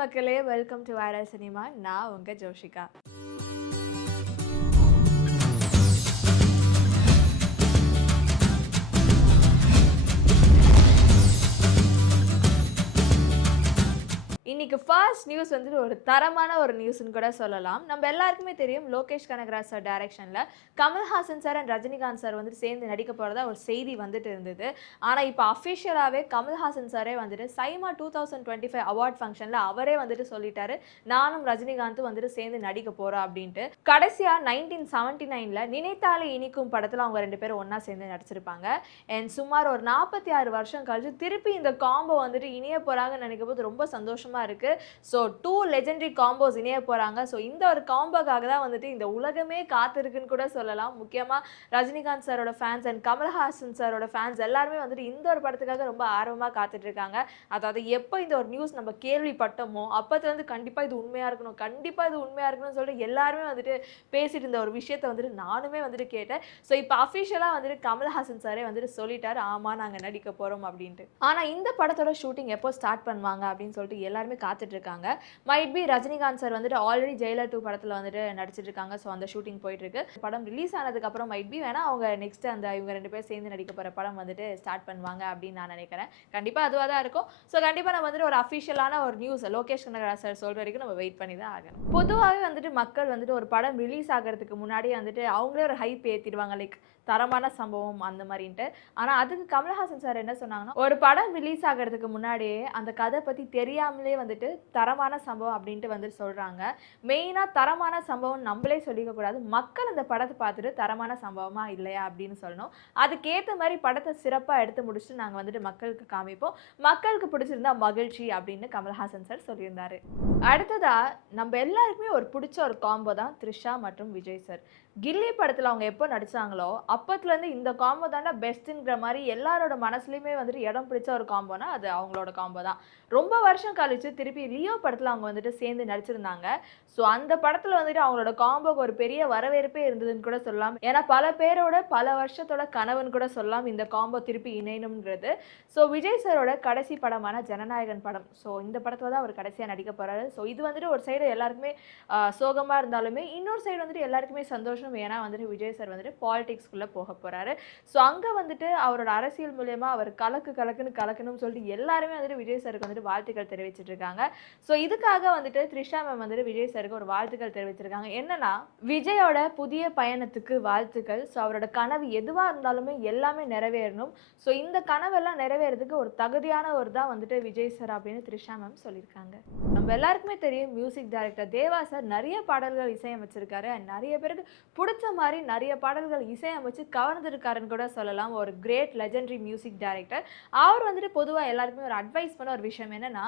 மக்களே, welcome to viral cinema. நான் உங்க ஜோஷிகா. இன்னைக்கு ஃபர்ஸ்ட் நியூஸ் வந்துட்டு ஒரு தரமான ஒரு நியூஸ்னு கூட சொல்லலாம். நம்ம எல்லாருக்குமே தெரியும் லோகேஷ் கனகராஜ் சார் டைரக்ஷன்ல Kamal Haasan sir and Rajinikanth sir வந்துட்டு சேர்ந்து நடிக்க போறதா ஒரு செய்தி வந்துட்டு இருந்தது. ஆனா இப்போ அஃபிஷியலாவே கமல்ஹாசன் சாரே வந்துட்டு சைமா 2025 அவார்ட் ஃபங்க்ஷன்ல அவரே வந்துட்டு சொல்லிட்டாரு, நானும் ரஜினிகாந்தும் வந்துட்டு சேர்ந்து நடிக்க போறோம் அப்படின்ட்டு. கடைசியா 1979ல நினைத்தாலே இனிக்கும் படத்துல அவங்க ரெண்டு பேரும் ஒன்னா சேர்ந்து நடிச்சிருப்பாங்க. அண்ட் சுமார் ஒரு 46 வருஷம் கழிச்சு திருப்பி இந்த காம்போ வந்துட்டு இணைய போறாங்கன்னு நினைக்கும் போது ரொம்ப சந்தோஷமா இருக்கு. ஸோ 2 லெஜெண்டரி காம்போஸ் இணைய போறாங்க. ஸோ இந்த ஒரு காம்போக்காக தான் வந்துட்டு இந்த உலகமே காத்திருக்குன்னு கூட சொல்லலாம். முக்கியமா ரஜினிகாந்த் சாரோட ஃபேன்ஸ் அண்ட் கமல்ஹாசன் சாரோட ஃபேன்ஸ் எல்லாருமே வந்துட்டு இந்த ஒரு படத்துக்காக ரொம்ப ஆர்வமா காத்துட்டு இருக்காங்க. அதாவது எப்போ இந்த ஒரு நியூஸ் நம்ம கேள்விப்பட்டோமோ அப்பத்துல இருந்து கண்டிப்பா இது உண்மையா இருக்கணும், கண்டிப்பா இது உண்மையா இருக்கணும்னு சொல்லிட்டு எல்லாருமே வந்துட்டு பேசிட்டு இருந்த ஒரு விஷயத்தை வந்துட்டு நானுமே வந்துட்டு கேட்டேன். ஸோ இப்போ அஃபிஷியலா வந்துட்டு கமல்ஹாசன் சாரே வந்துட்டு சொல்லிட்டாரு, ஆமா நாங்க நடிக்க போறோம் அப்படின்ட்டு. ஆனா இந்த படத்தோட ஷூட்டிங் எப்போ ஸ்டார்ட் பண்ணுவாங்க அப்படின்னு சொல்லிட்டு எல்லாருமே காத்துட்டு இருக்காங்க. மைட் பி ரஜினிகாந்த் சார் வந்துட்டு ஆல்ரெடி ஜெயிலர் 2 படத்துல வந்துட்டு நடிச்சிட்டு இருக்காங்க. ஸோ அந்த ஷூட்டிங் போயிட்டு இருக்கு. படம் ரிலீஸ் ஆனதுக்கு அப்புறம் மைட் பி வேணா அவங்க நெக்ஸ்ட் அந்த இவங்க ரெண்டு பேரும் சேர்ந்து நடிக்க போற படம் வந்துட்டு ஸ்டார்ட் பண்ணுவாங்க அப்படின்னு நான் நினைக்கிறேன். கண்டிப்பா அதுவா தான் இருக்கும். ஸோ கண்டிப்பா நம்ம வந்துட்டு ஒரு அஃபிஷியலான ஒரு நியூஸ் லோகேஷ் கனகராஜ் சார் சொல்ற வரைக்கும் நம்ம வெயிட் பண்ணி தான் ஆகணும். பொதுவாகவே வந்துட்டு மக்கள் வந்துட்டு ஒரு படம் ரிலீஸ் ஆகிறதுக்கு முன்னாடி வந்துட்டு அவங்களே ஒரு ஹைப் ஏத்திடுவாங்க, லைக் தரமான சம்பவம் அந்த மாதிரின்ட்டு. ஆனா அதுக்கு கமல்ஹாசன் சார் என்ன சொன்னாங்கன்னா, ஒரு படம் ரிலீஸ் ஆகிறதுக்கு முன்னாடியே அந்த கதை பத்தி தெரியாமலே வந்துட்டு தரமான சம்பவம் அப்படின்ட்டு வந்துட்டு சொல்றாங்க. மெயினா தரமான சம்பவம் நம்மளே சொல்லிக்க கூடாது, மக்கள் அந்த படத்தை பார்த்துட்டு தரமான சம்பவமா இல்லையா அப்படின்னு சொல்லணும். அதுக்கேற்ற மாதிரி படத்தை சிறப்பா எடுத்து முடிச்சுட்டு நாங்க வந்துட்டு மக்களுக்கு காமிப்போம், மக்களுக்கு பிடிச்சிருந்தா மகிழ்ச்சி அப்படின்னு கமல்ஹாசன் சார் சொல்லியிருந்தாரு. அடுத்ததா நம்ம எல்லாருக்குமே ஒரு பிடிச்ச ஒரு காம்போ தான் த்ரிஷா மற்றும் விஜய் சார். கில்லி படத்துல அவங்க எப்போ நடிச்சாங்களோ அப்பத்துல இருந்து இந்த காம்போ தாண்டா பெஸ்ட்ங்கிற மாதிரி எல்லாரோட மனசுலயுமே வந்துட்டு இடம் பிடிச்ச ஒரு காம்போனா அது அவங்களோட காம்போ தான். ரொம்ப வருஷம் கழிச்சு திருப்பி லியோ படத்துல அவங்க வந்துட்டு சேர்ந்து நடிச்சிருந்தாங்க. ஸோ அந்த படத்துல வந்துட்டு அவங்களோட காம்போக்கு ஒரு பெரிய வரவேற்பே இருந்ததுன்னு கூட சொல்லலாம். ஏன்னா பல பேரோட பல வருஷத்தோட கனவுன்னு கூட சொல்லலாம் இந்த காம்போ திருப்பி இணையணும்ன்றது. ஸோ விஜய் சாரோட கடைசி படமான ஜனநாயகன் படம், ஸோ இந்த படத்துல தான் அவர் கடைசியா நடிக்க போறாரு. ஸோ இது வந்துட்டு ஒரு சைடு எல்லாருக்குமே சோகமா இருந்தாலுமே இன்னொரு சைடு வந்துட்டு எல்லாருக்குமே சந்தோஷம். ஏன்னா வந்துட்டு விஜய் சார் வந்துட்டு பாலிடிக்ஸ்குள்ள போக போறாரு. ஸோ அங்க வந்துட்டு அவரோட அரசியல் மூலியமா அவர் கலக்கணும்னு சொல்லிட்டு எல்லாருமே வந்துட்டு விஜய் சாருக்கு வந்துட்டு வாழ்த்துக்கள் தெரிவிச்சிட்டு இருக்காங்க. ஸோ இதுக்காக வந்துட்டு த்ரிஷா மேம் வந்துட்டு விஜய் சாருக்கு ஒரு வாழ்த்துக்கள் தெரிவிச்சிருக்காங்க. என்னன்னா, விஜயோட புதிய பயணத்துக்கு வாழ்த்துக்கள். ஸோ அவரோட கனவு எதுவா இருந்தாலுமே எல்லாமே நிறைவேறணும். ஸோ இந்த கனவெல்லாம் நிறைவேறதுக்கு ஒரு தகுதியானவர் தான் வந்துட்டு விஜய் சார் அப்படின்னு த்ரிஷா மேம் சொல்லியிருக்காங்க. நம்ம எல்லாருக்குமே தெரியும் மியூசிக் டைரக்டர் தேவா சார் நிறைய பாடல்கள் இசையமைச்சிருக்காரு. அண்ட் நிறைய பேருக்கு பிடிச்ச மாதிரி நிறைய பாடல்கள் இசையமைச்சு கவர்ந்திருக்காருன்னு கூட சொல்லலாம். ஒரு கிரேட் லெஜெண்டரி மியூசிக் டைரக்டர். அவர் வந்துட்டு பொதுவாக எல்லாருக்குமே ஒரு அட்வைஸ் பண்ண ஒரு விஷயம் என்னன்னா,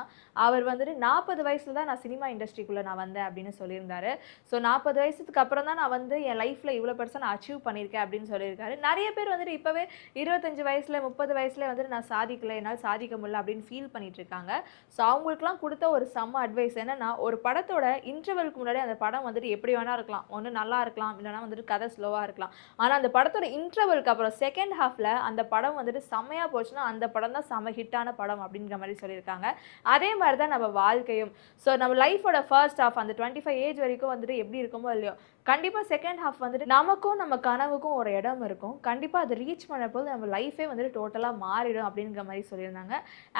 அவர் வந்துட்டு 40 வயசுல தான் நான் சினிமா இண்டஸ்ட்ரிக்குள்ள நான் வந்தேன் அப்படின்னு சொல்லியிருந்தாரு. ஸோ 40 வயசுக்கு அப்புறம் தான் நான் வந்து என் லைஃப்ல இவ்வளோ பெருசாக நான் அச்சீவ் பண்ணியிருக்கேன் அப்படின்னு சொல்லியிருக்காரு. நிறைய பேர் வந்துட்டு இப்பவே 25 வயசுல 30 வயசுல வந்துட்டு நான் சாதிக்கல, என்னால் சாதிக்க முடியல அப்படின்னு ஃபீல் பண்ணிட்டு இருக்காங்க. ஸோ அவங்களுக்குலாம் கொடுத்த ஒரு செம்ம அட்வைஸ் என்னன்னா, ஒரு படத்தோட இன்டர்வலுக்கு முன்னாடி அந்த படம் வந்துட்டு எப்படி வேணா இருக்கலாம், ஒன்று நல்லா இருக்கலாம், இல்லைனா வந்துட்டு கதை ஸ்லோவா இருக்கலாம். ஆனா அந்த படத்தோட இன்டர்வலுக்கு அப்புறம் செகண்ட் ஹாஃப்ல அந்த படம் வந்துட்டு செம்மையா போச்சுன்னா அந்த படம் தான் செம ஹிட்டான படம் அப்படிங்கிற மாதிரி சொல்லியிருக்காங்க. அதே மாதிரி தான் நம்ம வாழ்க்கையும். ஸோ நம்ம லைஃபோட ஃபர்ஸ்ட் ஹாஃப் அந்த 25 ஏஜ் வரைக்கும் வந்துட்டு எப்படி இருக்குமோ இல்லையோ, கண்டிப்பா செகண்ட் ஹாஃப் வந்துட்டு நமக்கும் நம்ம கனவுக்கும் ஒரு இடம் இருக்கும். கண்டிப்பா அதை ரீச் பண்ண போது நம்ம லைஃபே வந்துட்டு டோட்டலா மாறிடும் அப்படிங்கிற மாதிரி சொல்லியிருந்தாங்க.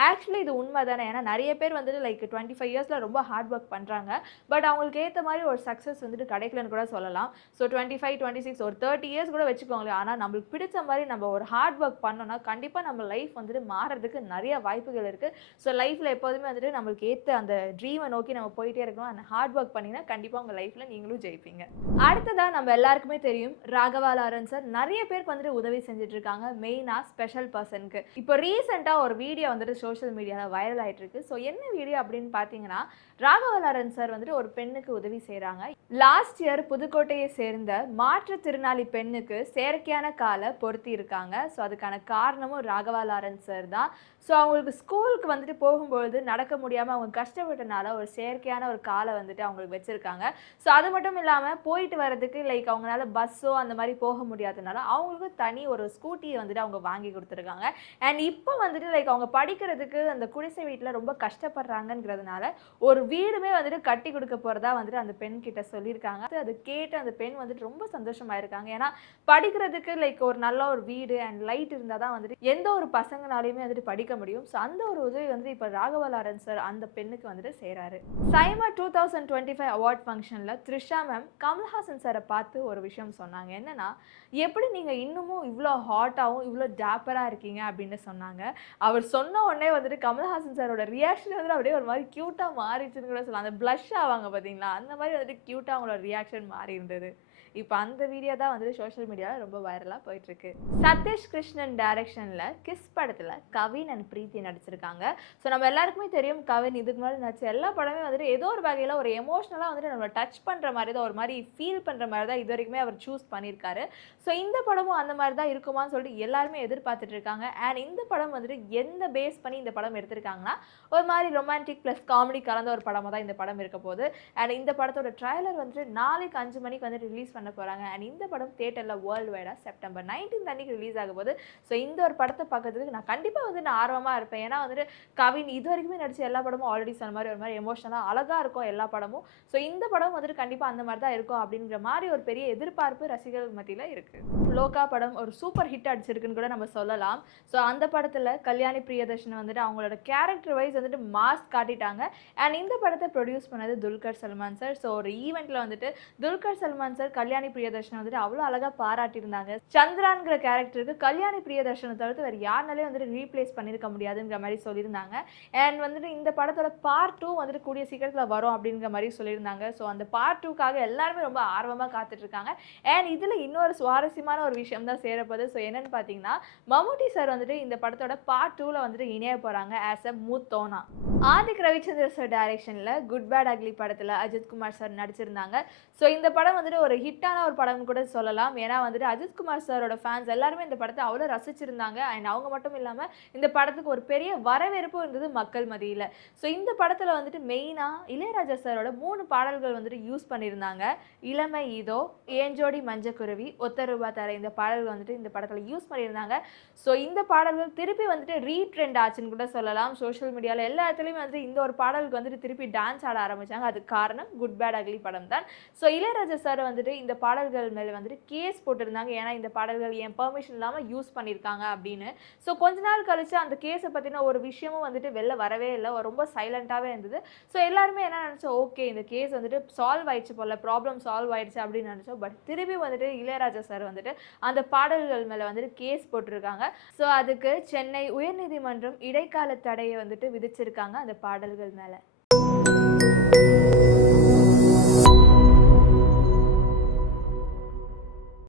ஆக்சுவலி இது உண்மை தானே. ஏன்னா நிறைய பேர் வந்துட்டு லைக் 25 இயர்ஸ்ல ரொம்ப ஹார்ட் ஒர்க் பண்றாங்க. பட் அவங்களுக்கு ஏற்ற மாதிரி ஒரு சக்ஸஸ் வந்துட்டு கிடைக்கலன்னு கூட சொல்லலாம். ஸோ 25, 26 ஒரு 30 இயர்ஸ் கூட வச்சுக்கோங்களேன். ஆனால் நம்மளுக்கு பிடிச்ச மாதிரி நம்ம ஒரு ஹார்ட் ஒர்க் பண்ணோம்னா கண்டிப்பாக நம்ம லைஃப் வந்துட்டு மாறுறதுக்கு நிறைய வாய்ப்புகள் இருக்குது. ஸோ லைஃப்பில் எப்போதுமே வந்துட்டு நம்மளுக்கு ஏற்ற அந்த ட்ரீமை நோக்கி நம்ம போயிட்டே இருக்கணும். அந்த ஹார்ட் ஒர்க் பண்ணிங்கன்னா கண்டிப்பாக உங்கள் லைஃப்பில் நீங்களும் ஜெயிப்பீங்க. அடுத்ததாக நம்ம எல்லாருக்குமே தெரியும் ராகவா லாரன்ஸ் சார் நிறைய பேருக்கு வந்துட்டு உதவி செஞ்சுட்டு இருக்காங்க, மெயினாக ஸ்பெஷல் பர்சனுக்கு. இப்போ ரீசெண்டாக ஒரு வீடியோ வந்துட்டு சோஷியல் மீடியாவில் வைரல் ஆகிட்டு இருக்கு. ஸோ என்ன வீடியோ அப்படின்னு பார்த்தீங்கன்னா, ராகவா லாரன்ஸ் சார் வந்துட்டு ஒரு பெண்ணுக்கு உதவி செய்கிறாங்க. லாஸ்ட் இயர் புதுக்கோட்டையை சேர்ந்த மாற்றுத்திறனாளி பெண்ணுக்கு செயற்கையான காலை பொருத்தி இருக்காங்க. ஸோ அதுக்கான காரணமும் ராகவா லாரன்ஸ் சார் தான். ஸோ அவங்களுக்கு ஸ்கூலுக்கு வந்துட்டு போகும்பொழுது நடக்க முடியாமல் அவங்க கஷ்டப்பட்டனால ஒரு செயற்கையான ஒரு காலை வந்துட்டு அவங்களுக்கு வச்சுருக்காங்க. ஸோ அது மட்டும் இல்லாமல் போயிட்டு போயிட்டு வரதுக்கு லைக் அவங்களால பஸ்ஸோ அந்த மாதிரி போக முடியாதனால அவங்களுக்கு தனி ஒரு ஸ்கூட்டியை வந்துட்டு அவங்க வாங்கி கொடுத்துருக்காங்க. அண்ட் இப்போ வந்துட்டு லைக் அவங்க படிக்கிறதுக்கு அந்த குடிசை வீட்டில் ரொம்ப கஷ்டப்படுறாங்கங்கிறதுனால ஒரு வீடுமே வந்துட்டு கட்டி கொடுக்க போகிறதா வந்துட்டு அந்த பெண் கிட்ட சொல்லியிருக்காங்க. அது கேட்டு அந்த பெண் வந்துட்டு ரொம்ப சந்தோஷமாயிருக்காங்க. ஏன்னா படிக்கிறதுக்கு லைக் ஒரு நல்ல ஒரு வீடு அண்ட் லைட் இருந்தால் தான் வந்துட்டு எந்த ஒரு பசங்கனாலையுமே வந்துட்டு படிக்க முடியும். ஸோ அந்த ஒரு உதவி வந்து இப்போ ராகவா லாரன்ஸ் சார் அந்த பெண்ணுக்கு வந்துட்டு செய்கிறாரு. சைமா 2025 அவார்ட் ஃபங்க்ஷனில் த்ரிஷா மேம் கமல்ஹாசன் சாரை பார்த்து ஒரு விஷயம் சொன்னாங்க. என்னன்னா, எப்படி நீங்கள் இன்னமும் இவ்வளோ ஹாட்டாகவும் இவ்வளோ டேப்பராக இருக்கீங்க அப்படின்னு சொன்னாங்க. அவர் சொன்ன உடனே வந்துட்டு கமல்ஹாசன் சாரோட ரியாக்ஷன் வந்துட்டு அப்படியே ஒரு மாதிரி க்யூட்டாக மாறிச்சுன்னு கூட சொல்லலாம். அந்த ப்ளஷ் ஆவாங்க பார்த்தீங்களா, அந்த மாதிரி வந்துட்டு க்யூட்டாக அவங்களோட ரியாக்ஷன் மாறி இருந்தது. இப்போ அந்த வீடியோ தான் வந்துட்டு சோஷியல் மீடியாவில் ரொம்ப வைரலாக போயிட்டுருக்கு. சதீஷ் கிருஷ்ணன் டைரக்ஷனில் கிஸ் படத்தில் கவின் அண்ட் பிரீத்தி நடிச்சிருக்காங்க. ஸோ நம்ம எல்லாருக்குமே தெரியும் கவின் இதுக்கு முன்னாடி நடிச்ச எல்லா படமே வந்துட்டு ஏதோ ஒரு வகையில் ஒரு எமோஷ்னலாக வந்துட்டு நம்ம டச் பண்ணுற மாதிரி தான், ஒரு மாதிரி ஃபீல் பண்ணுற மாதிரி தான் இது வரைக்குமே அவர் சூஸ் பண்ணியிருக்காரு. ஸோ இந்த படமும் அந்த மாதிரி தான் இருக்குமான்னு சொல்லிட்டு எல்லாருமே எதிர்பார்த்துட்டு இருக்காங்க. அண்ட் இந்த படம் வந்துட்டு எந்த பேஸ் பண்ணி இந்த படம் எடுத்திருக்காங்கன்னா ஒரு மாதிரி ரொமான்டிக் ப்ளஸ் காமெடி கலந்த ஒரு படமாக தான் இந்த படம் இருக்க போகுது. அண்ட் இந்த படத்தோட ட்ரைலர் வந்துட்டு நாளைக்கு 5 மணிக்கு வந்து ரிலீஸ் பண்ண போகிறாங்க. அண்ட் இந்த படம் தியேட்டரில் வேர்ல்டு வைடாக செப்டம்பர் 19 அன்னைக்கு ரிலீஸ் ஆக போகுது. ஸோ இந்த ஒரு படத்தை பார்க்கறதுக்கு நான் கண்டிப்பாக வந்து நான் ஆர்வமாக இருப்பேன். ஏன்னா வந்துட்டு கவின் இது வரைக்குமே நடிச்ச எல்லா படமும் ஆல்ரெடி சொன்ன மாதிரி ஒரு மாதிரி எமோஷனலாக அழகாக இருக்கும் எல்லா படமும். ஸோ இந்த படம் வந்துட்டு கண்டிப்பாக அந்த மாதிரி தான் இருக்கும் அப்படிங்கிற மாதிரி ஒரு பெரிய எதிர்பார்ப்பு ரசிகர்கள் மத்தியில் இருக்குது. லோகா படம் ஒரு சூப்பர் ஹிட் அடிச்சிருக்குன்னு கூட நம்ம சொல்லலாம். ஸோ அந்த படத்தில் கல்யாணி பிரியதர்ஷன் வந்துட்டு அவங்களோட கேரக்டர் வைஸ் வந்துட்டு மாஸ் காட்டிட்டாங்க. அண்ட் இந்த படத்தை ப்ரொடியூஸ் பண்ணது துல்கர் சல்மான் சார். ஸோ ஒரு ஈவெண்ட்டில் வந்துட்டு துல்கர் சல்மான் சார் கல்யாணி பிரியதர்ஷன் வந்துட்டு அவ்வளோ அழகாக பாராட்டியிருந்தாங்க. சந்திரான்கிற கேரக்டருக்கு கல்யாணி பிரியதர்ஷனை தவிர்த்து வேறு யாருனாலே வந்துட்டு ரீப்ளேஸ் பண்ணியிருக்க முடியாதுங்கிற மாதிரி சொல்லியிருந்தாங்க. அண்ட் வந்துட்டு இந்த படத்தோட பார்ட் 2 வந்துட்டு கூடிய சீக்கிரத்தில் வரும் அப்படிங்கிற மாதிரி சொல்லியிருந்தாங்க. ஸோ அந்த பார்ட் 2க்காக எல்லாருமே ரொம்ப ஆர்வமாக காத்துட்ருக்காங்க. அண்ட் இதில் இன்னொரு சுவாரஸ்யமான ஒரு விஷயம் தான் சேரப்போகுது. ஸோ என்னென்னு பார்த்தீங்கன்னா, மம்முட்டி சார் வந்துட்டு இந்த படத்தோட பார்ட் 2ல் வந்துட்டு இணைய போகிறாங்க ஆஸ் அ மூத்தோனா. ஆதிக் ரவிச்சந்திர சார் டைரக்ஷனில் குட் பேட் அக்லி படத்தில் அஜித்குமார் சார் நடிச்சிருந்தாங்க. ஸோ இந்த படம் வந்துட்டு ஒரு ஹிட்டான ஒரு படம்னு கூட சொல்லலாம். ஏன்னா வந்துட்டு அஜித்குமார் சாரோட ஃபேன்ஸ் எல்லாருமே இந்த படத்தை அவ்வளோ ரசிச்சிருந்தாங்க. அண்ட் அவங்க மட்டும் இல்லாமல் இந்த படத்துக்கு ஒரு பெரிய வரவேற்பு இருந்தது மக்கள் மத்தியில். ஸோ இந்த படத்தில் வந்துட்டு மெயினாக இளையராஜா சாரோட 3 பாடல்கள் வந்துட்டு யூஸ் பண்ணியிருந்தாங்க. இளமை இதோ, ஏஞ்சோடி மஞ்சக்குருவி, ஒத்த ரூபா தர இந்த பாடல்கள் வந்துட்டு இந்த படத்தில் யூஸ் பண்ணியிருந்தாங்க. ஸோ இந்த பாடல்கள் திருப்பி வந்துட்டு ரீட்ரெண்ட் ஆச்சுன்னு கூட சொல்லலாம். சோஷியல் மீடியாவில் எல்லா இடத்துலையுமே வந்து இந்த ஒரு பாடலுக்கு வந்துட்டு திருப்பி டான்ஸ் ஆட ஆரம்பித்தாங்க. அதுக்கு காரணம் குட் பேட் அக்லி படம் தான். ஸோ இளையராஜா சார் வந்துட்டு இந்த பாடல்கள் மேலே வந்துட்டு கேஸ் போட்டிருந்தாங்க. ஏன்னா இந்த பாடல்கள் என் பெர்மிஷன் இல்லாமல் யூஸ் பண்ணியிருக்காங்க அப்படின்னு. ஸோ கொஞ்ச நாள் கழிச்சு அந்த கேஸை பற்றின ஒரு விஷயமும் வந்துட்டு வெளில வரவே இல்லை, ரொம்ப சைலண்ட்டாகவே இருந்தது. ஸோ எல்லாருமே என்ன நினச்சோம், ஓகே இந்த கேஸ் வந்துட்டு சால்வ் ஆயிடுச்சு போல, ப்ராப்ளம் சால்வ் ஆயிடுச்சு அப்படின்னு நினச்சோம். பட் திருப்பி வந்துட்டு இளையராஜா சார் வந்துட்டு அந்த பாடல்கள் மேலே வந்துட்டு கேஸ் போட்டிருக்காங்க. ஸோ அதுக்கு சென்னை உயர்நீதிமன்றம் இடைக்கால தடையை வந்துட்டு விதிச்சிருக்காங்க அந்த பாடல்கள் மேலே.